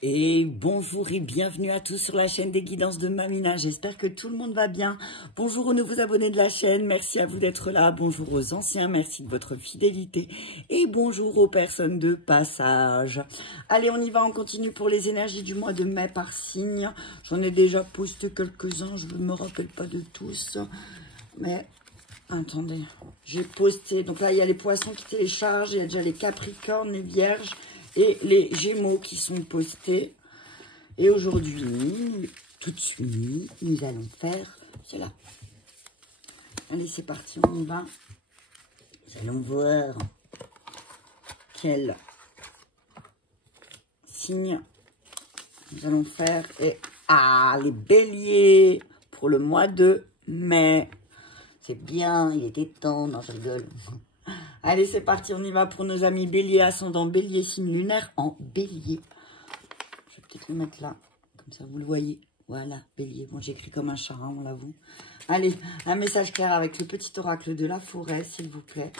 Et bonjour et bienvenue à tous sur la chaîne des guidances de Mamina. J'espère que tout le monde va bien. Bonjour aux nouveaux abonnés de la chaîne, merci à vous d'être là. Bonjour aux anciens, merci de votre fidélité. Et bonjour aux personnes de passage. Allez, on y va, on continue pour les énergies du mois de mai par signe. J'en ai déjà posté quelques-uns, je ne me rappelle pas de tous. Mais attendez, j'ai posté. Donc là, il y a les poissons qui téléchargent, il y a déjà les capricornes, les vierges et les Gémeaux qui sont postés. Et aujourd'hui, tout de suite, nous allons faire cela. Allez, c'est parti, on y va. Nous allons voir quel signe nous allons faire. Et les béliers pour le mois de mai. C'est bien, il était temps, non je rigole. Allez, c'est parti, on y va pour nos amis bélier, ascendant bélier, signe lunaire en bélier. Je vais peut-être le mettre là, comme ça vous le voyez. Voilà, bélier. Bon, j'écris comme un chat, hein, on l'avoue. Allez, un message clair avec le petit oracle de la forêt, s'il vous plaît.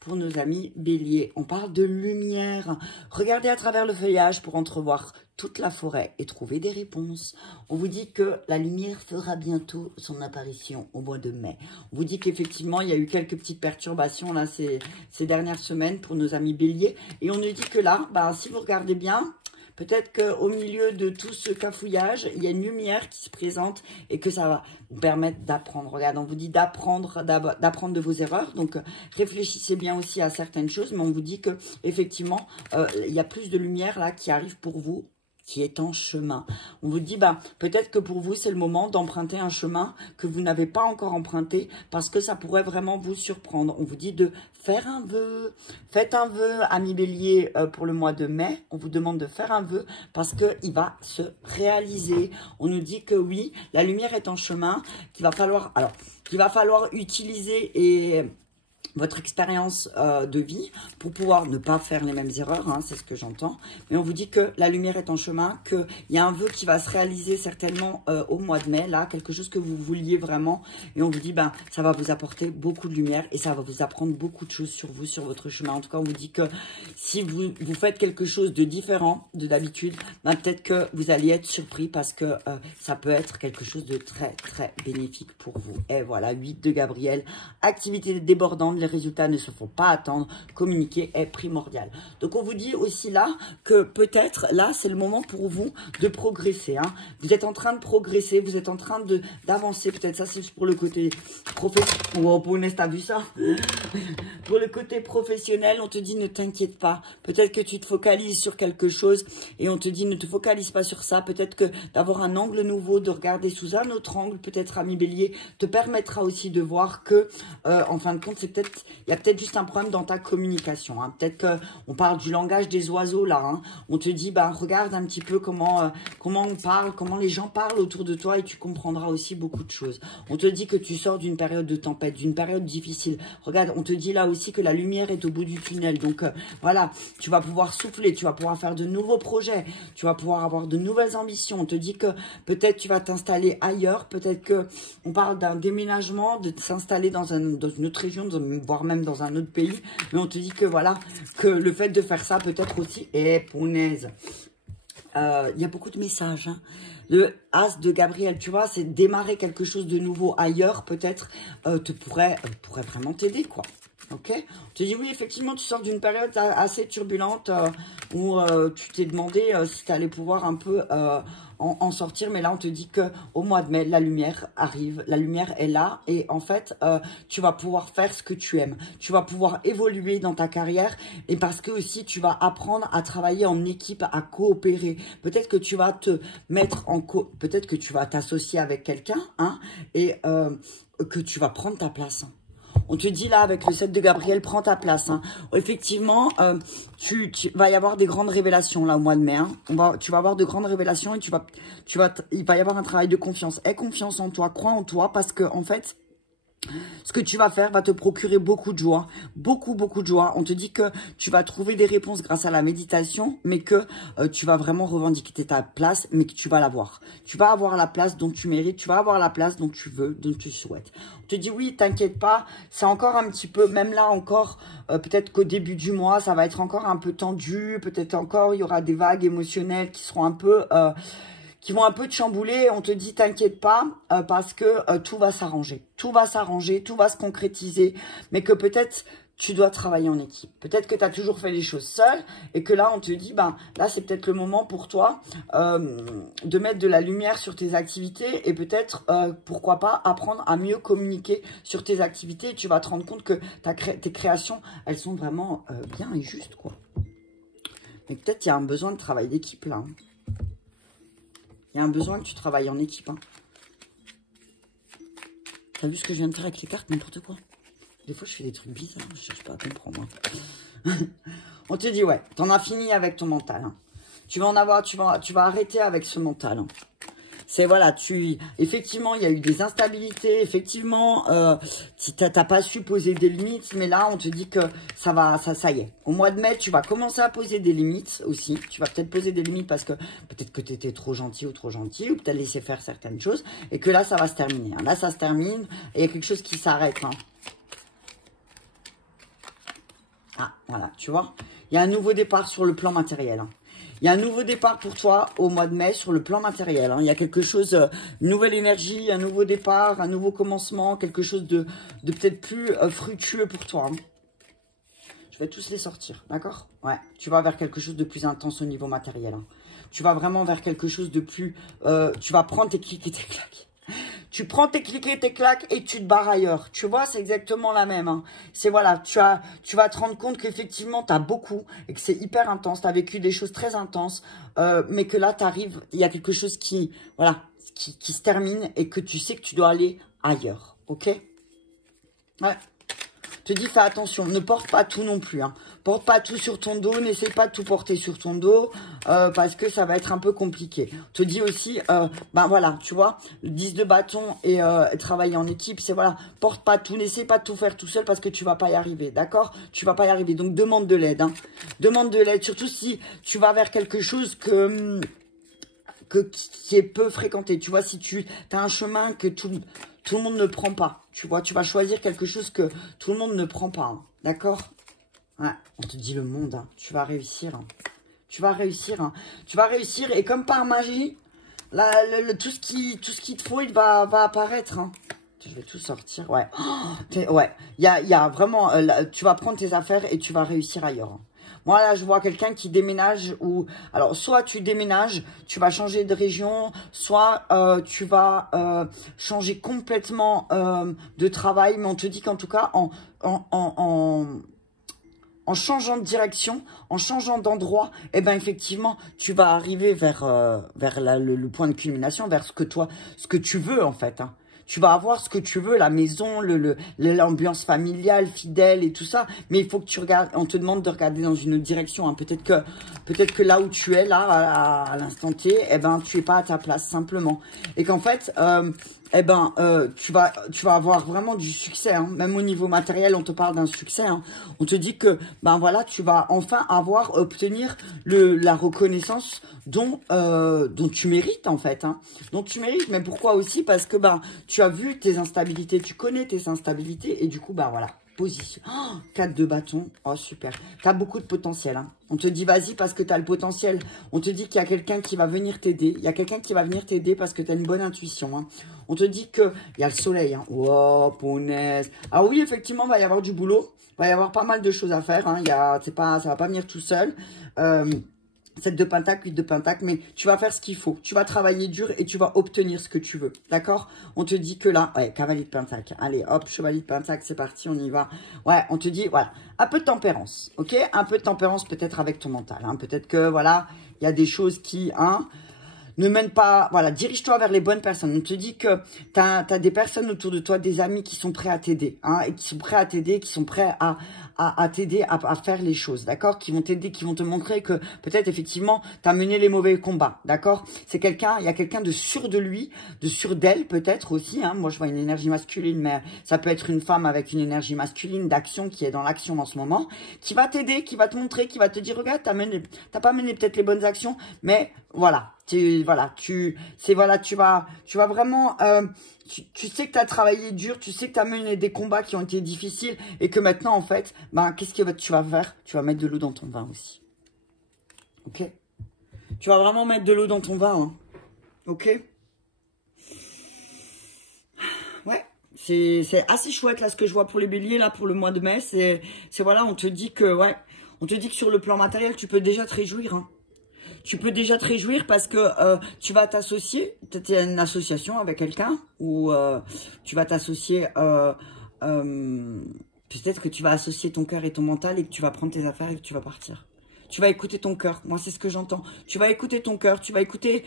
Pour nos amis bélier, on parle de lumière. Regardez à travers le feuillage pour entrevoir toute la forêt et trouver des réponses. On vous dit que la lumière fera bientôt son apparition au mois de mai. On vous dit qu'effectivement, il y a eu quelques petites perturbations là ces dernières semaines pour nos amis béliers. Et on nous dit que là, si vous regardez bien, peut-être qu'au milieu de tout ce cafouillage, il y a une lumière qui se présente et que ça va vous permettre d'apprendre. Regarde, on vous dit d'apprendre de vos erreurs. Donc, réfléchissez bien aussi à certaines choses. Mais on vous dit que effectivement, il y a plus de lumière là qui arrive pour vous, qui est en chemin. On vous dit, peut-être que pour vous, c'est le moment d'emprunter un chemin que vous n'avez pas encore emprunté parce que ça pourrait vraiment vous surprendre. On vous dit de faire un vœu. Faites un vœu, amis bélier, pour le mois de mai. On vous demande de faire un vœu parce qu'il va se réaliser. On nous dit que oui, la lumière est en chemin, qu'il va falloir utiliser votre expérience de vie pour pouvoir ne pas faire les mêmes erreurs, hein, c'est ce que j'entends. Mais on vous dit que la lumière est en chemin, qu'il y a un vœu qui va se réaliser certainement au mois de mai, là, quelque chose que vous vouliez vraiment. Et on vous dit, ça va vous apporter beaucoup de lumière et ça va vous apprendre beaucoup de choses sur vous, sur votre chemin. En tout cas, on vous dit que si vous faites quelque chose de différent de d'habitude, peut-être que vous allez être surpris parce que ça peut être quelque chose de très, très bénéfique pour vous. Et voilà, 8 de Gabriel, activité débordante, les résultats ne se font pas attendre, communiquer est primordial. Donc on vous dit aussi là que peut-être là c'est le moment pour vous de progresser. Hein. Vous êtes en train de progresser, vous êtes en train d'avancer. Peut-être ça c'est pour le côté professionnel. Oh, Paulness, t'as vu ça? Pour le côté professionnel, on te dit ne t'inquiète pas. Peut-être que tu te focalises sur quelque chose et on te dit ne te focalise pas sur ça. Peut-être que d'avoir un angle nouveau, de regarder sous un autre angle, peut-être ami bélier, te permettra aussi de voir que en fin de compte, il y a peut-être juste un problème dans ta communication. Hein. Peut-être qu'on parle du langage des oiseaux là. Hein. On te dit, regarde un petit peu comment on parle, comment les gens parlent autour de toi et tu comprendras aussi beaucoup de choses. On te dit que tu sors d'une période de tempête, d'une période difficile. Regarde, on te dit là aussi que la lumière est au bout du tunnel. Donc voilà, tu vas pouvoir souffler, tu vas pouvoir faire de nouveaux projets, tu vas pouvoir avoir de nouvelles ambitions. On te dit que peut-être tu vas t'installer ailleurs, peut-être que on parle d'un déménagement, de s'installer dans une autre région, voire même dans un autre pays, mais on te dit que voilà, que le fait de faire ça peut-être aussi, punaise, il y a beaucoup de messages, hein. Le As de Gabriel, tu vois, c'est démarrer quelque chose de nouveau ailleurs, peut-être, pourrait vraiment t'aider, quoi. Ok, on te dit oui, effectivement, tu sors d'une période assez turbulente où tu t'es demandé si tu allais pouvoir un peu en sortir. Mais là, on te dit que au mois de mai, la lumière arrive, la lumière est là. Et en fait, tu vas pouvoir faire ce que tu aimes. Tu vas pouvoir évoluer dans ta carrière. Et parce que aussi, tu vas apprendre à travailler en équipe, à coopérer. Peut-être que tu vas te mettre peut-être que tu vas t'associer avec quelqu'un, hein, et que tu vas prendre ta place. On te dit là, avec le 7 de Gabriel, prends ta place. Hein. Effectivement, tu va y avoir des grandes révélations là au mois de mai. Hein. Tu vas avoir de grandes révélations et il va y avoir un travail de confiance. Aie confiance en toi, crois en toi parce que en fait, Ce que tu vas faire va te procurer beaucoup de joie, beaucoup de joie. On te dit que tu vas trouver des réponses grâce à la méditation, mais que tu vas vraiment revendiquer ta place, mais que tu vas l'avoir. Tu vas avoir la place dont tu mérites, tu vas avoir la place dont tu veux, dont tu souhaites. On te dit oui, t'inquiète pas, c'est encore un petit peu, même là encore, peut-être qu'au début du mois, ça va être encore un peu tendu, peut-être encore il y aura des vagues émotionnelles qui seront un peu... qui vont un peu te chambouler. On te dit, t'inquiète pas, parce que tout va s'arranger. Tout va s'arranger, tout va se concrétiser, mais que peut-être tu dois travailler en équipe. Peut-être que tu as toujours fait les choses seul et que là, on te dit, ben là, c'est peut-être le moment pour toi de mettre de la lumière sur tes activités et peut-être, pourquoi pas, apprendre à mieux communiquer sur tes activités. Et tu vas te rendre compte que tes créations, elles sont vraiment bien et justes, quoi. Mais peut-être il y a un besoin de travail d'équipe, là. Il y a un besoin que tu travailles en équipe. Hein. T'as vu ce que je viens de faire avec les cartes? N'importe quoi. Des fois, je fais des trucs bizarres. Je cherche pas à comprendre. Hein. On te dit, ouais, t'en as fini avec ton mental. Hein. Tu vas en avoir, tu vas arrêter avec ce mental. Hein. C'est voilà, effectivement, il y a eu des instabilités, effectivement, t'as pas su poser des limites, mais là, on te dit que ça y est. Au mois de mai, tu vas commencer à poser des limites aussi. Tu vas peut-être poser des limites parce que peut-être que tu étais trop gentil ou trop gentil, ou que tu as laissé faire certaines choses, et que là, ça va se terminer. Hein. Là, ça se termine, et il y a quelque chose qui s'arrête. Hein. Ah, voilà, tu vois. Il y a un nouveau départ sur le plan matériel. Hein. Il y a un nouveau départ pour toi au mois de mai sur le plan matériel. Hein. Il y a quelque chose, une nouvelle énergie, un nouveau départ, un nouveau commencement, quelque chose de peut-être plus fructueux pour toi. Hein. Je vais tous les sortir, d'accord? Ouais, tu vas vers quelque chose de plus intense au niveau matériel. Hein. Tu vas vraiment vers quelque chose de plus... tu vas prendre tes clics et tes claques. Tu prends tes clics et tes claques et tu te barres ailleurs. Tu vois, c'est exactement la même. Hein. C'est voilà, tu vas te rendre compte qu'effectivement, tu as beaucoup et que c'est hyper intense. Tu as vécu des choses très intenses, mais que là, tu arrives, il y a quelque chose qui, voilà, qui se termine et que tu sais que tu dois aller ailleurs. Ok? Ouais. Je te dis, fais attention, ne porte pas tout non plus. Hein. Porte pas tout sur ton dos, n'essaie pas de tout porter sur ton dos parce que ça va être un peu compliqué. Je te dis aussi, ben voilà, tu vois, le 10 de bâton et travailler en équipe, c'est voilà, porte pas tout, n'essaie pas de tout faire tout seul parce que tu vas pas y arriver, d'accord? Tu vas pas y arriver, donc demande de l'aide. Hein. Demande de l'aide, surtout si tu vas vers quelque chose qui est peu fréquenté. Tu vois, si tu as un chemin que tout le monde ne prend pas, tu vois, tu vas choisir quelque chose que tout le monde ne prend pas, hein, d'accord? Ouais, on te dit le monde, hein, tu vas réussir, hein, tu vas réussir, hein, tu vas réussir, et comme par magie, là, tout ce qu'il te faut, il va apparaître, hein. Je vais tout sortir, ouais, ouais, il y a vraiment, tu vas prendre tes affaires et tu vas réussir ailleurs, hein. Moi, là, je vois quelqu'un qui déménage ou... Alors, soit tu déménages, tu vas changer de région, soit tu vas changer complètement de travail. Mais on te dit qu'en tout cas, en changeant de direction, en changeant d'endroit, eh ben effectivement, tu vas arriver vers le point de culmination, vers ce que tu veux, en fait, hein. Tu vas avoir ce que tu veux, la maison, l'ambiance familiale, fidèle et tout ça. Mais il faut que tu regardes, on te demande de regarder dans une autre direction. Hein. Peut-être que là où tu es, là, à l'instant T, eh ben, tu es pas à ta place, simplement. Et qu'en fait, eh ben, tu vas avoir vraiment du succès. Hein. Même au niveau matériel, on te parle d'un succès. Hein. On te dit que, ben voilà, tu vas enfin obtenir la reconnaissance dont tu mérites, en fait. Hein. Dont tu mérites. Mais pourquoi aussi? Parce que, ben, tu as vu tes instabilités, tu connais tes instabilités. Et du coup, ben voilà. Position. Oh, 4 de bâton. Oh, super. Tu as beaucoup de potentiel. Hein. On te dit, vas-y, parce que tu as le potentiel. On te dit qu'il y a quelqu'un qui va venir t'aider. Il y a quelqu'un qui va venir t'aider parce que tu as une bonne intuition. Hein. On te dit qu'il y a le soleil. Hein. Oh, punaise. Ah oui, effectivement, il va y avoir du boulot. Il va y avoir pas mal de choses à faire. Hein. Ça va pas venir tout seul. 7 de pentacle, 8 de pentacle, mais tu vas faire ce qu'il faut. Tu vas travailler dur et tu vas obtenir ce que tu veux. D'accord? On te dit que là, ouais, cavalier de pentacle. Allez, hop, chevalier de pentacle, c'est parti, on y va. Ouais, on te dit, voilà, un peu de tempérance, ok? Un peu de tempérance peut-être avec ton mental. Hein. Peut-être que, voilà, il y a des choses qui, hein, Ne mène pas, voilà, dirige-toi vers les bonnes personnes. On te dit que tu as des personnes autour de toi, des amis qui sont prêts à t'aider, hein, et qui sont prêts à t'aider, qui sont prêts à t'aider à faire les choses, d'accord? Qui vont t'aider, qui vont te montrer que peut-être effectivement, tu as mené les mauvais combats, d'accord? C'est quelqu'un, il y a quelqu'un de sûr de lui, de sûr d'elle peut-être aussi, hein. Moi, je vois une énergie masculine, mais ça peut être une femme avec une énergie masculine d'action qui est dans l'action en ce moment, qui va t'aider, qui va te montrer, qui va te dire, regarde, t'as pas mené peut-être les bonnes actions, mais voilà. Tu vas vraiment, tu sais que tu as travaillé dur, tu sais que tu as mené des combats qui ont été difficiles et que maintenant, en fait, ben, qu'est-ce que tu vas faire? Tu vas mettre de l'eau dans ton vin aussi. Ok? Tu vas vraiment mettre de l'eau dans ton vin, hein. Ok? Ouais, c'est assez chouette, là, ce que je vois pour les béliers, là, pour le mois de mai. C'est voilà, on te dit que, ouais, on te dit que sur le plan matériel, tu peux déjà te réjouir, hein. Tu peux déjà te réjouir parce que tu vas t'associer, tu as une association avec quelqu'un ou tu vas t'associer, peut-être que tu vas associer ton cœur et ton mental et que tu vas prendre tes affaires et que tu vas partir. Tu vas écouter ton cœur, moi c'est ce que j'entends. Tu vas écouter ton cœur, tu vas écouter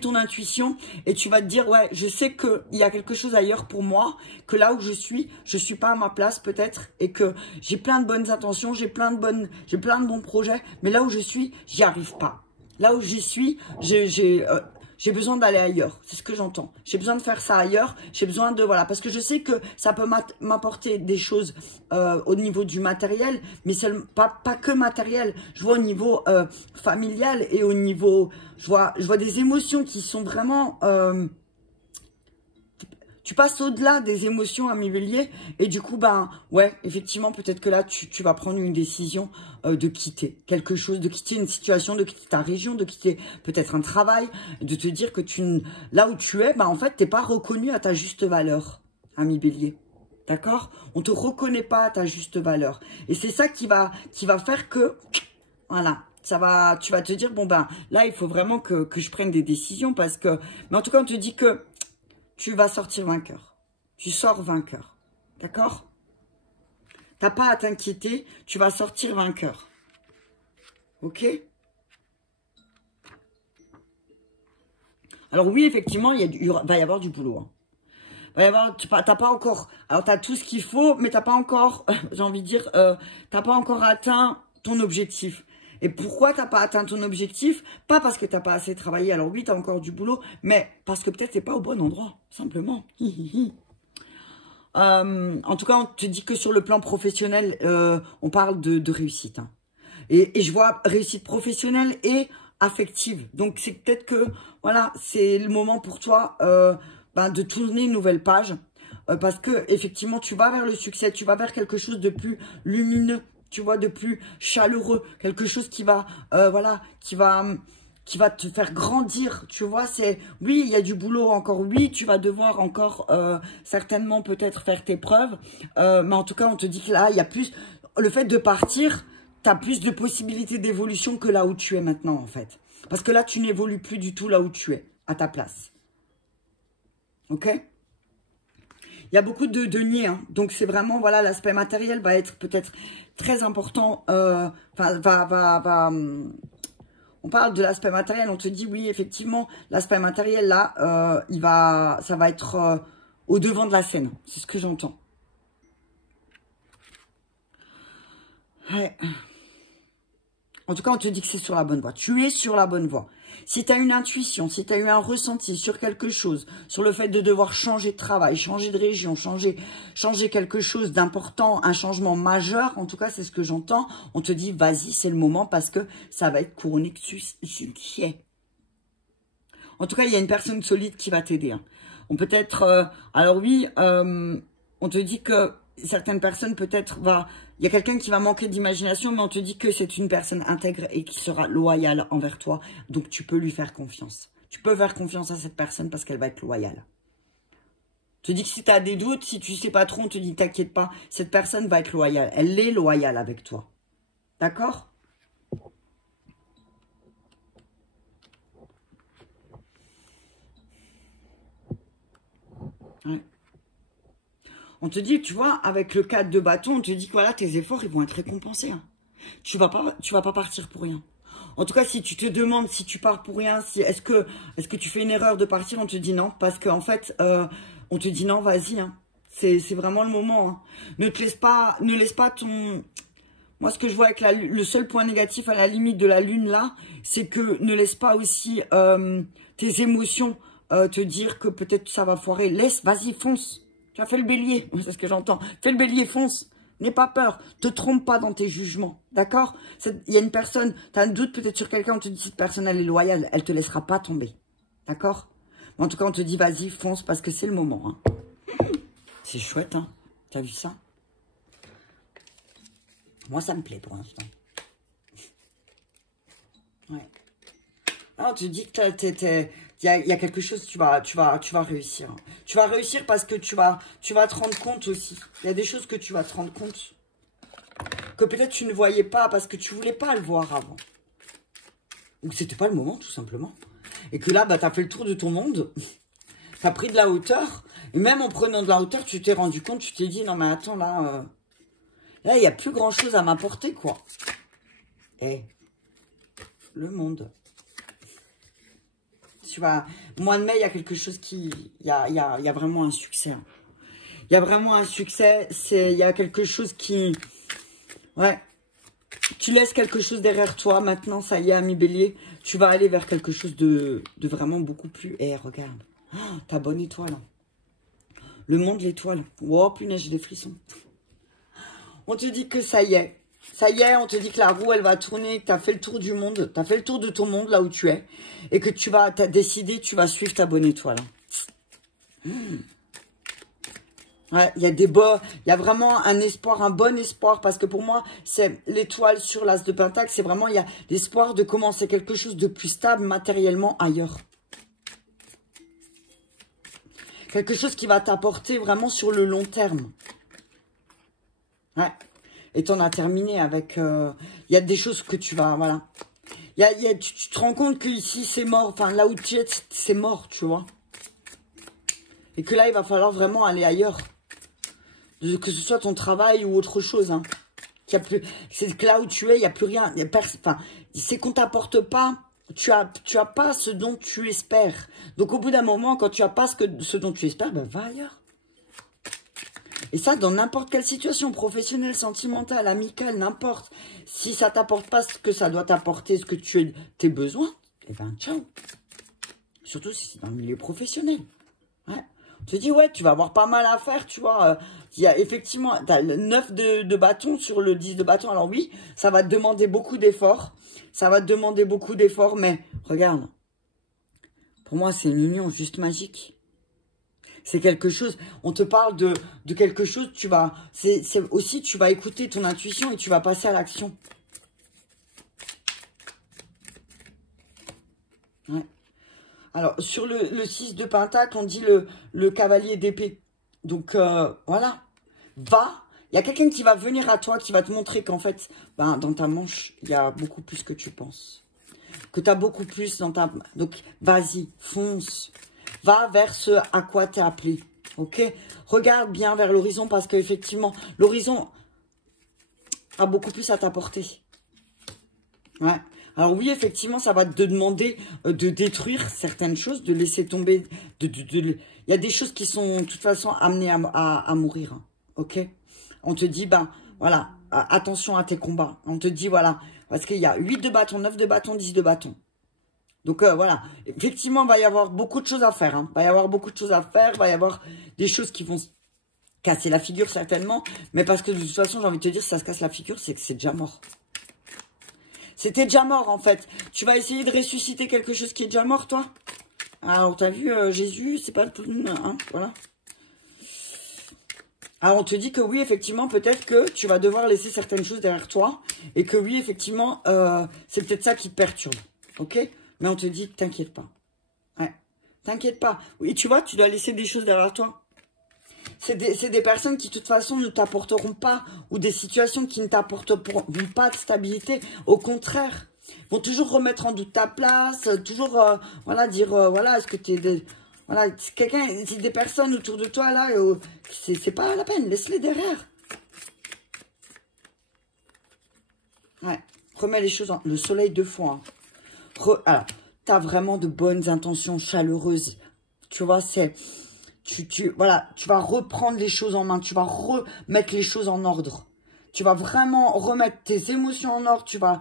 ton intuition et tu vas te dire, ouais, je sais qu'il y a quelque chose ailleurs pour moi, que là où je suis pas à ma place peut-être et que j'ai plein de bonnes intentions, j'ai plein de bons projets, mais là où je suis, j'y arrive pas. Là où j'y suis, j'ai besoin d'aller ailleurs. C'est ce que j'entends. J'ai besoin de faire ça ailleurs. J'ai besoin de, voilà, parce que je sais que ça peut m'apporter des choses au niveau du matériel, mais c'est pas que matériel. Je vois au niveau familial et au niveau, je vois des émotions qui sont vraiment... tu passes au-delà des émotions, ami Bélier, et du coup, ben, ouais, effectivement, peut-être que là, tu vas prendre une décision de quitter quelque chose, de quitter une situation, de quitter ta région, de quitter peut-être un travail, de te dire que là où tu es, ben, en fait, t'es pas reconnu à ta juste valeur, ami Bélier. D'accord? On te reconnaît pas à ta juste valeur. Et c'est ça qui va faire que, voilà, tu vas te dire, bon, ben, là, il faut vraiment que je prenne des décisions parce que, mais en tout cas, on te dit que tu vas sortir vainqueur. Tu sors vainqueur. D'accord? T'as pas à t'inquiéter. Tu vas sortir vainqueur. Ok? Alors oui, effectivement, il va y avoir du boulot. Hein. T'as pas encore... Alors, t'as tout ce qu'il faut, mais t'as pas encore... j'ai envie de dire... t'as pas encore atteint ton objectif. Et pourquoi t'as pas atteint ton objectif? Pas parce que t'as pas assez travaillé. Alors oui, t'as encore du boulot, mais parce que peut-être t'es pas au bon endroit, simplement. En tout cas, on te dit que sur le plan professionnel, on parle de réussite. Hein. Et je vois réussite professionnelle et affective. Donc c'est peut-être que, voilà, c'est le moment pour toi de tourner une nouvelle page. Parce que effectivement, tu vas vers le succès, tu vas vers quelque chose de plus lumineux. Tu vois, de plus chaleureux, quelque chose qui va, qui va te faire grandir, tu vois, oui, il y a du boulot encore, oui, tu vas devoir encore, certainement, peut-être faire tes preuves, mais en tout cas, on te dit que là, il y a plus, le fait de partir, tu as plus de possibilités d'évolution que là où tu es maintenant, en fait, parce que là, tu n'évolues plus du tout là où tu es, à ta place, ok ? Il y a beaucoup de deniers, hein. Donc c'est vraiment, voilà, l'aspect matériel va être peut-être très important. On parle de l'aspect matériel, on te dit, oui, effectivement, l'aspect matériel, là, ça va être au devant de la scène. C'est ce que j'entends. Ouais. En tout cas, on te dit que c'est sur la bonne voie. Tu es sur la bonne voie. Si tu as une intuition, si tu as eu un ressenti sur quelque chose, sur le fait de devoir changer de travail, changer de région, changer quelque chose d'important, un changement majeur, en tout cas, c'est ce que j'entends, on te dit, vas-y, c'est le moment parce que ça va être couronné de succès. En tout cas, il y a une personne solide qui va t'aider. Hein. On peut être... alors oui, on te dit que certaines personnes peut-être il y a quelqu'un qui va manquer d'imagination, mais on te dit que c'est une personne intègre et qui sera loyale envers toi. Donc, tu peux lui faire confiance. Tu peux faire confiance à cette personne parce qu'elle va être loyale. On te dit que si tu as des doutes, si tu sais pas trop, on te dit, t'inquiète pas, cette personne va être loyale. Elle est loyale avec toi. D'accord ? Ouais. On te dit, tu vois, avec le 4 de bâton, on te dit que voilà, tes efforts, ils vont être récompensés. Hein. Tu vas pas partir pour rien. En tout cas, si tu te demandes si tu pars pour rien, si est-ce que tu fais une erreur de partir, on te dit non. Parce qu'en fait, on te dit non, vas-y. Hein. C'est vraiment le moment. Hein. Ne laisse pas ton... Moi, ce que je vois avec le seul point négatif à la limite de la lune là, c'est que ne laisse pas aussi tes émotions te dire que peut-être ça va foirer. Laisse, vas-y, fonce. Tu as fait le bélier, c'est ce que j'entends. Fais le bélier, fonce. N'aie pas peur. Te trompe pas dans tes jugements. D'accord? Il y a une personne, tu as un doute peut-être sur quelqu'un, on te dit cette personne elle est loyale, elle te laissera pas tomber. D'accord? En tout cas, on te dit vas-y, fonce parce que c'est le moment. Hein. C'est chouette, hein? Tu as vu ça? Moi, ça me plaît pour l'instant. Ouais. Alors, on te dit que il y a quelque chose, tu vas réussir. Tu vas réussir parce que tu vas te rendre compte aussi. Il y a des choses que tu vas te rendre compte. Que peut-être tu ne voyais pas parce que tu voulais pas le voir avant. Ou que c'était pas le moment, tout simplement. Et que là, bah, tu as fait le tour de ton monde. Tu as pris de la hauteur. Et même en prenant de la hauteur, tu t'es rendu compte, tu t'es dit, non mais attends, là, il n'y a plus grand-chose à m'apporter, quoi. Eh, le monde. Tu vois, mois de mai, il y a quelque chose qui... Il y a vraiment un succès. Hein. Il y a vraiment un succès. Il y a quelque chose qui... Ouais. Tu laisses quelque chose derrière toi. Maintenant, ça y est, ami bélier. Tu vas aller vers quelque chose de vraiment beaucoup plus... Eh, regarde. Oh, ta bonne étoile. Hein. Le monde, l'étoile. Wow, punaise, j'ai des frissons. On te dit que ça y est. Ça y est, on te dit que la roue, elle va tourner, que tu as fait le tour du monde. Tu as fait le tour de ton monde, là où tu es. Et que tu as décidé, tu vas suivre ta bonne étoile. Ouais, il y a vraiment un espoir, un bon espoir. Parce que pour moi, c'est l'étoile sur l'as de Pentacle. C'est vraiment, il y a l'espoir de commencer quelque chose de plus stable matériellement ailleurs. Quelque chose qui va t'apporter vraiment sur le long terme. Ouais. Et t'en as terminé avec... Il y a des choses que tu vas... Voilà. Tu te rends compte que ici c'est mort. Enfin, là où tu es, c'est mort, tu vois. Et que là, il va falloir vraiment aller ailleurs. Que ce soit ton travail ou autre chose. Hein. C'est que là où tu es, il n'y a plus rien. Enfin, c'est qu'on t'apporte pas... Tu as pas ce dont tu espères. Donc, au bout d'un moment, quand tu n'as pas ce dont tu espères, ben, va ailleurs. Et ça, dans n'importe quelle situation, professionnelle, sentimentale, amicale, n'importe. Si ça t'apporte pas ce que ça doit t'apporter, ce que tes besoins, eh ben, ciao. Surtout si c'est dans le milieu professionnel. Ouais. On te dit, ouais, tu vas avoir pas mal à faire, tu vois. Il y a effectivement, tu as le 9 de bâton sur le 10 de bâton. Alors oui, ça va te demander beaucoup d'efforts. Ça va te demander beaucoup d'efforts, mais regarde. Pour moi, c'est une union juste magique. C'est quelque chose, on te parle de quelque chose, c'est aussi, tu vas écouter ton intuition et tu vas passer à l'action. Ouais. Alors, sur le 6 de Pentacle, on dit le cavalier d'épée. Donc, voilà. Va. Il y a quelqu'un qui va venir à toi, qui va te montrer qu'en fait, ben, dans ta manche, il y a beaucoup plus que tu penses. Que tu as beaucoup plus dans ta... Donc, vas-y, fonce. Va vers ce à quoi tu es appelé. Ok? Regarde bien vers l'horizon parce qu'effectivement, l'horizon a beaucoup plus à t'apporter. Ouais. Alors oui, effectivement, ça va te demander de détruire certaines choses, de laisser tomber. Il y a des choses qui sont de toute façon amenées à mourir. Hein. Ok? On te dit, ben voilà, attention à tes combats. On te dit, voilà, parce qu'il y a 8 de bâton, 9 de bâton, 10 de bâton. Donc, voilà. Effectivement, il va y avoir beaucoup de choses à faire. Hein. Il va y avoir beaucoup de choses à faire. Il va y avoir des choses qui vont se casser la figure, certainement. Mais parce que, de toute façon, j'ai envie de te dire, si ça se casse la figure, c'est que c'est déjà mort. C'était déjà mort, en fait. Tu vas essayer de ressusciter quelque chose qui est déjà mort, toi? Alors, t'as vu, Jésus, c'est pas... Hein, voilà. Alors, on te dit que oui, effectivement, peut-être que tu vas devoir laisser certaines choses derrière toi. Et que oui, effectivement, c'est peut-être ça qui te perturbe. Ok? Mais on te dit, t'inquiète pas. Ouais. T'inquiète pas. Oui, tu vois, tu dois laisser des choses derrière toi. C'est des personnes qui, de toute façon, ne t'apporteront pas, ou des situations qui ne t'apporteront pas de stabilité. Au contraire, vont toujours remettre en doute ta place, toujours, voilà, dire, voilà, est-ce que tu es... Voilà, quelqu'un, si des personnes autour de toi, là, c'est pas la peine, laisse-les derrière. Ouais. Remets les choses en... Le soleil 2 fois. Hein. Alors, tu as vraiment de bonnes intentions chaleureuses. Tu vois, c'est... Voilà, tu vas reprendre les choses en main. Tu vas remettre les choses en ordre. Tu vas vraiment remettre tes émotions en ordre. Tu vas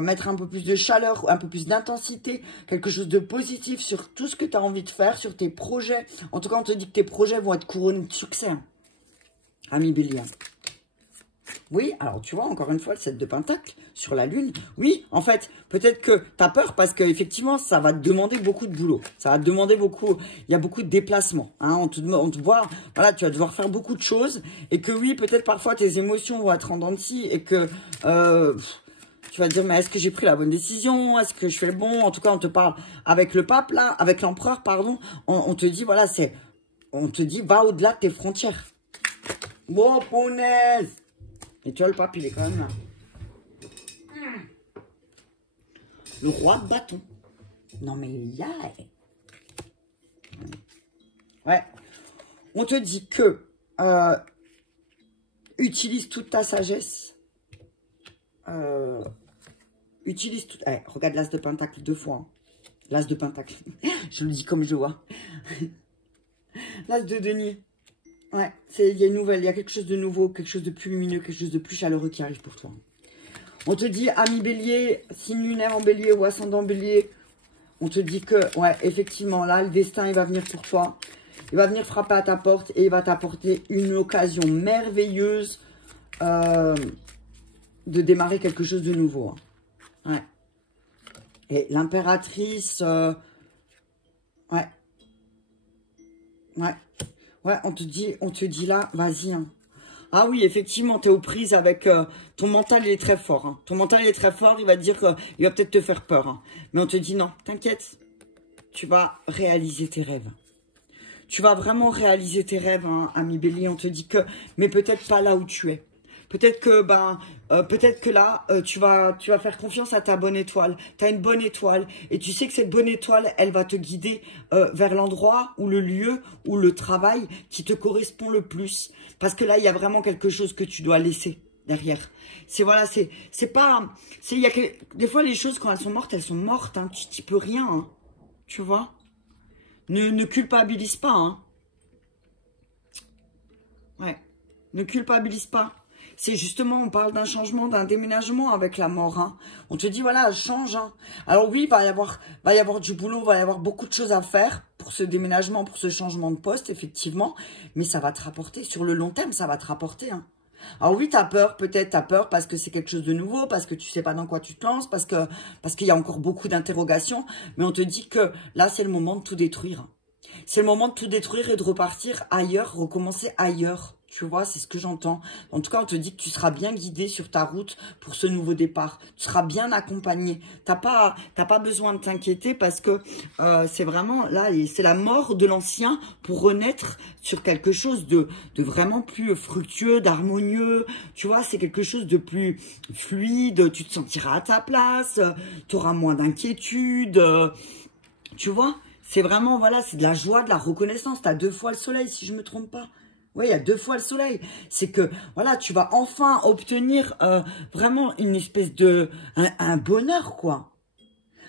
mettre un peu plus de chaleur, un peu plus d'intensité, quelque chose de positif sur tout ce que tu as envie de faire, sur tes projets. En tout cas, on te dit que tes projets vont être couronnés de succès. Hein. Ami Bélier. Oui, alors tu vois, encore une fois, le 7 de Pentacle sur la Lune. Oui, en fait, peut-être que tu as peur parce qu'effectivement, ça va te demander beaucoup de boulot. Ça va te demander beaucoup, il y a beaucoup de déplacements. Hein, on te voit, voilà, tu vas devoir faire beaucoup de choses. Et que oui, peut-être parfois tes émotions vont être en dents de scie et que tu vas te dire, mais est-ce que j'ai pris la bonne décision? Est-ce que je fais le bon? En tout cas, on te parle avec le pape, là, avec l'empereur, pardon. On te dit, voilà, on te dit, va au-delà de tes frontières. Bon, punaise! Et tu vois, le pape, il est quand même là. Le roi de bâton. Non, mais il y a... Ouais. On te dit que... utilise toute ta sagesse. Utilise tout... Eh, regarde l'as de Pentacle 2 fois. Hein. L'as de Pentacle. Je le dis comme je vois. L'as de denier. Ouais, il y a une nouvelle, il y a quelque chose de nouveau, quelque chose de plus lumineux, quelque chose de plus chaleureux qui arrive pour toi. On te dit, ami Bélier, signe lunaire en Bélier ou ascendant Bélier, on te dit que, ouais, effectivement, là, le destin, il va venir pour toi. Il va venir frapper à ta porte et il va t'apporter une occasion merveilleuse de démarrer quelque chose de nouveau. Hein. Ouais. Et l'impératrice, ouais. Ouais. Ouais, on te dit là, vas-y. Hein. Ah oui, effectivement, tu es aux prises avec... ton mental, il est très fort. Hein. Ton mental, il est très fort. Il va te dire qu'il va peut-être te faire peur. Hein. Mais on te dit non, t'inquiète. Tu vas réaliser tes rêves. Tu vas vraiment réaliser tes rêves, hein, ami Bélier. On te dit que... Mais peut-être pas là où tu es. Peut-être que là, tu vas faire confiance à ta bonne étoile. Tu as une bonne étoile. Et tu sais que cette bonne étoile, elle va te guider vers l'endroit ou le lieu ou le travail qui te correspond le plus. Parce que là, il y a vraiment quelque chose que tu dois laisser derrière. C'est voilà, c'est pas... Il y a des fois, les choses, quand elles sont mortes. Hein, tu n'y peux rien. Hein, tu vois, ne culpabilise pas. Hein. Ouais. Ne culpabilise pas. C'est justement, on parle d'un changement, d'un déménagement avec la mort. Hein. On te dit, voilà, change. Hein. Alors oui, il va y avoir du boulot, il va y avoir beaucoup de choses à faire pour ce déménagement, pour ce changement de poste, effectivement. Mais ça va te rapporter, sur le long terme, ça va te rapporter. Hein. Alors oui, tu as peur, peut-être tu as peur parce que c'est quelque chose de nouveau, parce que tu sais pas dans quoi tu te lances, parce qu'il y a encore beaucoup d'interrogations. Mais on te dit que là, c'est le moment de tout détruire. C'est le moment de tout détruire et de repartir ailleurs, recommencer ailleurs. Tu vois, c'est ce que j'entends. En tout cas, on te dit que tu seras bien guidé sur ta route pour ce nouveau départ. Tu seras bien accompagné. T'as pas besoin de t'inquiéter parce que c'est vraiment là, c'est la mort de l'ancien pour renaître sur quelque chose de vraiment plus fructueux, d'harmonieux. Tu vois, c'est quelque chose de plus fluide. Tu te sentiras à ta place. Tu auras moins d'inquiétude. Tu vois, c'est vraiment, voilà, c'est de la joie, de la reconnaissance. Tu as 2 fois le soleil, si je me trompe pas. Oui, il y a 2 fois le soleil. C'est que, voilà, tu vas enfin obtenir vraiment une espèce de... un bonheur, quoi.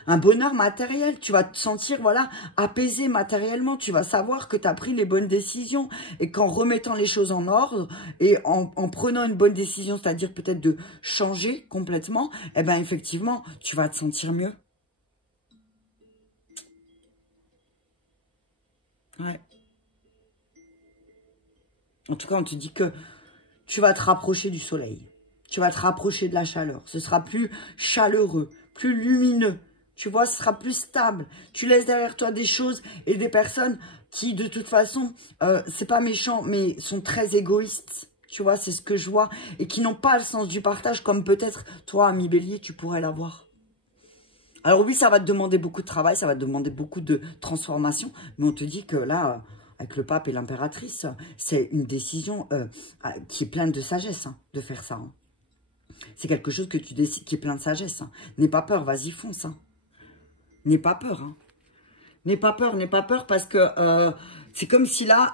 Un bonheur matériel. Tu vas te sentir, voilà, apaisé matériellement. Tu vas savoir que tu as pris les bonnes décisions. Et qu'en remettant les choses en ordre et en prenant une bonne décision, c'est-à-dire peut-être de changer complètement, eh bien, effectivement, tu vas te sentir mieux. Ouais. En tout cas, on te dit que tu vas te rapprocher du soleil. Tu vas te rapprocher de la chaleur. Ce sera plus chaleureux, plus lumineux. Tu vois, ce sera plus stable. Tu laisses derrière toi des choses et des personnes qui, de toute façon, c'est pas méchant, mais sont très égoïstes. Tu vois, c'est ce que je vois. Et qui n'ont pas le sens du partage, comme peut-être toi, ami Bélier, tu pourrais l'avoir. Alors oui, ça va te demander beaucoup de travail, ça va te demander beaucoup de transformation. Mais on te dit que là... avec le pape et l'impératrice, c'est une décision qui est pleine de sagesse, hein, de faire ça. Hein. C'est quelque chose que tu décides qui est plein de sagesse. Hein. N'aie pas peur, vas-y, fonce. Hein. N'aie pas peur. Hein. N'aie pas peur parce que c'est comme si là...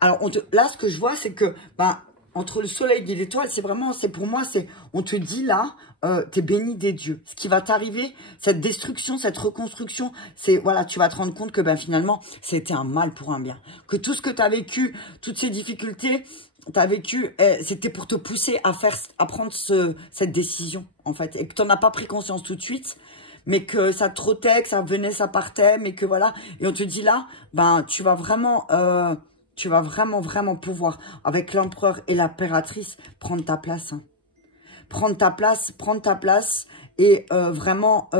alors, là, ce que je vois, c'est que entre le soleil et l'étoile, c'est vraiment, c'est pour moi, c'est, on te dit là, t'es béni des dieux. Ce qui va t'arriver, cette destruction, cette reconstruction, c'est, voilà, tu vas te rendre compte que, ben, finalement, c'était un mal pour un bien. Que tout ce que tu as vécu, toutes ces difficultés, tu as vécu, c'était pour te pousser à prendre cette décision, en fait. Et que tu n'en as pas pris conscience tout de suite, mais que ça te trottait, que ça venait, ça partait, mais que voilà. Et on te dit là, ben, tu vas vraiment vraiment pouvoir, avec l'empereur et l'impératrice, prendre ta place. Hein. Prendre ta place et vraiment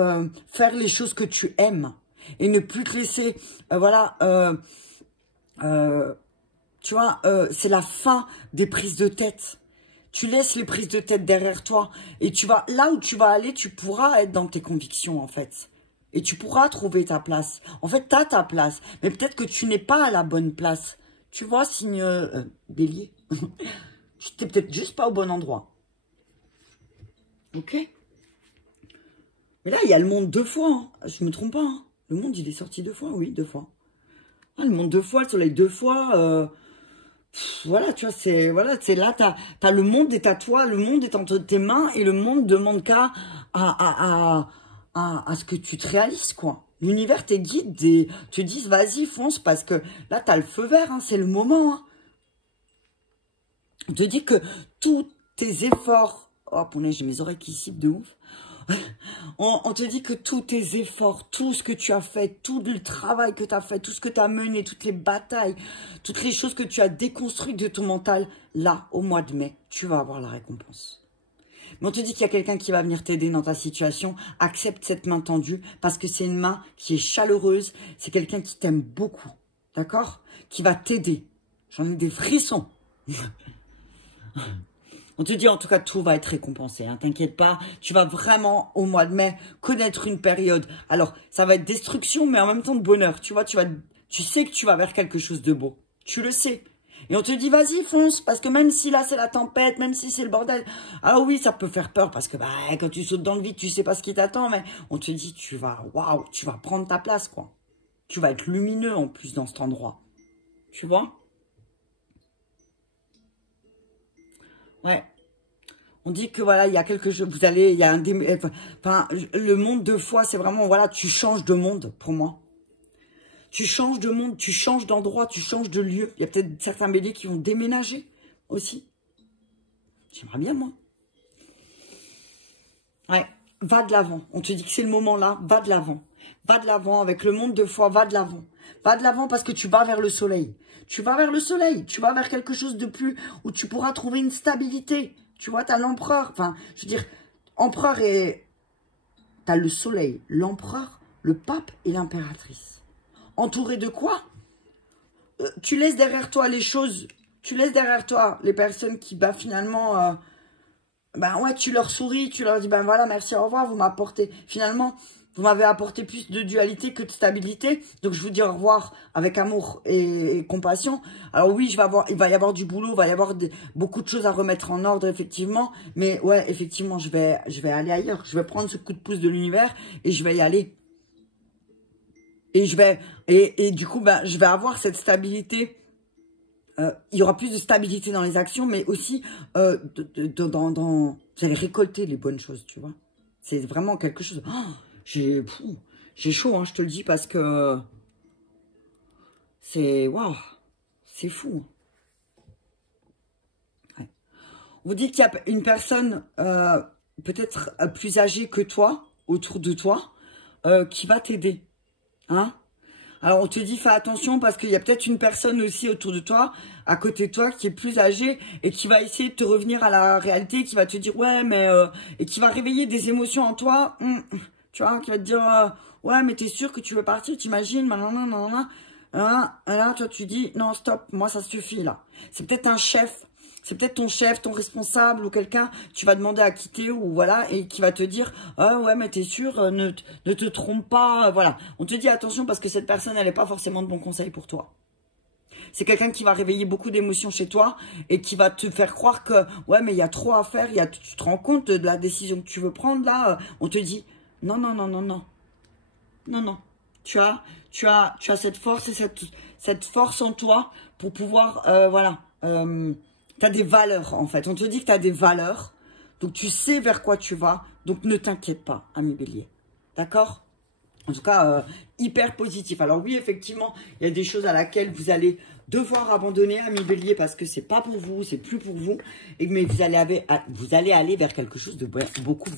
faire les choses que tu aimes. Et ne plus te laisser, voilà, tu vois, c'est la fin des prises de tête. Tu laisses les prises de tête derrière toi. Et tu vas, là où tu vas aller, tu pourras être dans tes convictions, en fait. Et tu pourras trouver ta place. En fait, tu as ta place. Mais peut-être que tu n'es pas à la bonne place. Tu vois, signe bélier. Tu n'es peut-être juste pas au bon endroit. Ok? Mais là, il y a le monde 2 fois. Hein. Je ne me trompe pas. Hein. Le monde, il est sorti 2 fois. Oui, 2 fois. Ah, le monde 2 fois, le soleil 2 fois. Voilà, tu vois, c'est là, t'as le monde est à toi, le monde est entre tes mains et le monde demande qu'à à ce que tu te réalises, quoi. L'univers, tes guides, te disent, vas-y, fonce, parce que là, t'as le feu vert, hein, c'est le moment. Hein. On te dit que tous tes efforts... Oh, punaise, j'ai mes oreilles qui sifflent de ouf. On te dit que tous tes efforts, tout ce que tu as fait, tout le travail que tu as fait, tout ce que tu as mené, toutes les batailles, toutes les choses que tu as déconstruites de ton mental, là, au mois de mai, tu vas avoir la récompense. Mais on te dit qu'il y a quelqu'un qui va venir t'aider dans ta situation. Accepte cette main tendue parce que c'est une main qui est chaleureuse. C'est quelqu'un qui t'aime beaucoup, d'accord? Qui va t'aider. J'en ai des frissons. On te dit en tout cas tout va être récompensé, hein, t'inquiète pas, tu vas vraiment au mois de mai connaître une période. Alors ça va être destruction mais en même temps de bonheur, tu vois, tu sais que tu vas vers quelque chose de beau, tu le sais. Et on te dit vas-y fonce parce que même si là c'est la tempête, même si c'est le bordel, ah oui ça peut faire peur parce que bah quand tu sautes dans le vide tu sais pas ce qui t'attend mais on te dit tu vas prendre ta place quoi. Tu vas être lumineux en plus dans cet endroit, tu vois. Ouais. On dit que voilà, il y a quelque chose, il y a enfin, le monde 2 fois, c'est vraiment, voilà, tu changes de monde pour moi. Tu changes de monde, tu changes d'endroit, tu changes de lieu. Il y a peut-être certains béliers qui vont déménager aussi. J'aimerais bien, moi. Ouais, va de l'avant. On te dit que c'est le moment là, va de l'avant. Va de l'avant avec le monde 2 fois, va de l'avant. Va de l'avant parce que tu vas vers le soleil. Tu vas vers le soleil, tu vas vers quelque chose de plus, où tu pourras trouver une stabilité. Tu vois, tu as l'empereur, enfin, je veux dire, empereur et... Tu as le soleil, l'empereur, le pape et l'impératrice. Entouré de quoi? Tu laisses derrière toi les choses, tu laisses derrière toi les personnes qui, bah, finalement, ben ouais, tu leur souris, tu leur dis, ben voilà, merci, au revoir, vous m'apportez, finalement... Vous m'avez apporté plus de dualité que de stabilité. Donc, je vous dis au revoir avec amour et compassion. Alors oui, il va y avoir du boulot, il va y avoir beaucoup de choses à remettre en ordre, effectivement. Mais ouais, effectivement, je vais aller ailleurs. Je vais prendre ce coup de pouce de l'univers et je vais y aller. Et du coup, ben, je vais avoir cette stabilité. Il y aura plus de stabilité dans les actions, mais aussi vous allez récolter les bonnes choses, tu vois. C'est vraiment quelque chose... Oh, j'ai chaud, hein, je te le dis, parce que c'est... Waouh, c'est fou. Ouais. On vous dit qu'il y a une personne peut-être plus âgée que toi, autour de toi, qui va t'aider. Hein? Alors, on te dit, fais attention parce qu'il y a peut-être une personne aussi autour de toi, à côté de toi, qui est plus âgée et qui va essayer de te revenir à la réalité, qui va te dire, ouais, mais... et qui va réveiller des émotions en toi. Tu vois, qui va te dire, ouais, mais t'es sûr que tu veux partir, t'imagines, là, toi, tu dis, non, stop, moi, ça suffit, là. C'est peut-être un chef, c'est peut-être ton chef, ton responsable ou quelqu'un, tu vas demander à quitter ou voilà, et qui va te dire, ah ouais, mais t'es sûr, ne te trompe pas, voilà. On te dit attention parce que cette personne, elle n'est pas forcément de bons conseils pour toi. C'est quelqu'un qui va réveiller beaucoup d'émotions chez toi et qui va te faire croire que, ouais, mais il y a trop à faire, tu te rends compte de la décision que tu veux prendre, là, on te dit, non, non, non, non, non. Non, non. Tu as cette force et cette force en toi pour pouvoir, voilà, Tu as des valeurs, en fait. On te dit que tu as des valeurs. Donc, tu sais vers quoi tu vas. Donc, ne t'inquiète pas, ami Bélier. D'accord? En tout cas, hyper positif. Alors oui, effectivement, il y a des choses à laquelle vous allez devoir abandonner, ami Bélier, parce que c'est pas pour vous, c'est plus pour vous. Mais vous allez aller vers quelque chose de beaucoup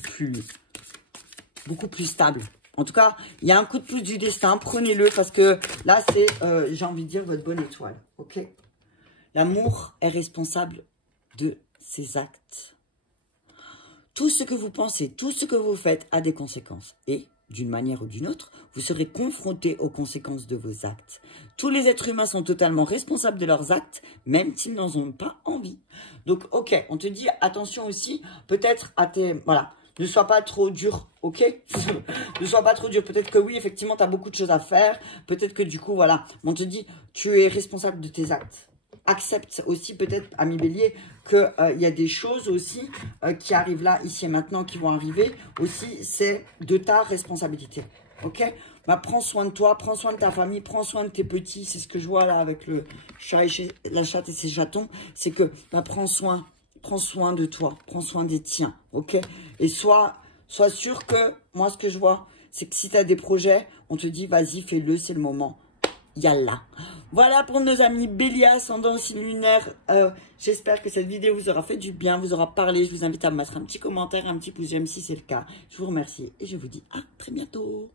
plus stable. En tout cas, il y a un coup de pouce du destin. Prenez-le parce que là, c'est, j'ai envie de dire, votre bonne étoile. Ok? L'amour est responsable de ses actes. Tout ce que vous pensez, tout ce que vous faites a des conséquences. Et d'une manière ou d'une autre, vous serez confronté aux conséquences de vos actes. Tous les êtres humains sont totalement responsables de leurs actes, même s'ils n'en ont pas envie. Donc, ok, on te dit attention aussi, peut-être à tes... Voilà, ne sois pas trop dur, ok? Ne sois pas trop dur. Peut-être que oui, effectivement, tu as beaucoup de choses à faire. Peut-être que du coup, voilà, on te dit, tu es responsable de tes actes. Accepte aussi peut-être, ami Bélier, qu'il y a des choses aussi qui arrivent là, ici et maintenant, qui vont arriver. Aussi, c'est de ta responsabilité. Ok? Bah, prends soin de toi, prends soin de ta famille, prends soin de tes petits. C'est ce que je vois là avec le chat et la chatte et ses chatons. C'est que bah, prends soin de toi, prends soin des tiens. Ok? Et sois sûr que, moi, ce que je vois, c'est que si tu as des projets, on te dit, vas-y, fais-le, c'est le moment. Yalla. Voilà pour nos amis Bélier, ascendant aussi lunaire. J'espère que cette vidéo vous aura fait du bien, vous aura parlé. Je vous invite à me mettre un petit commentaire, un petit pouce j'aime si c'est le cas. Je vous remercie et je vous dis à très bientôt.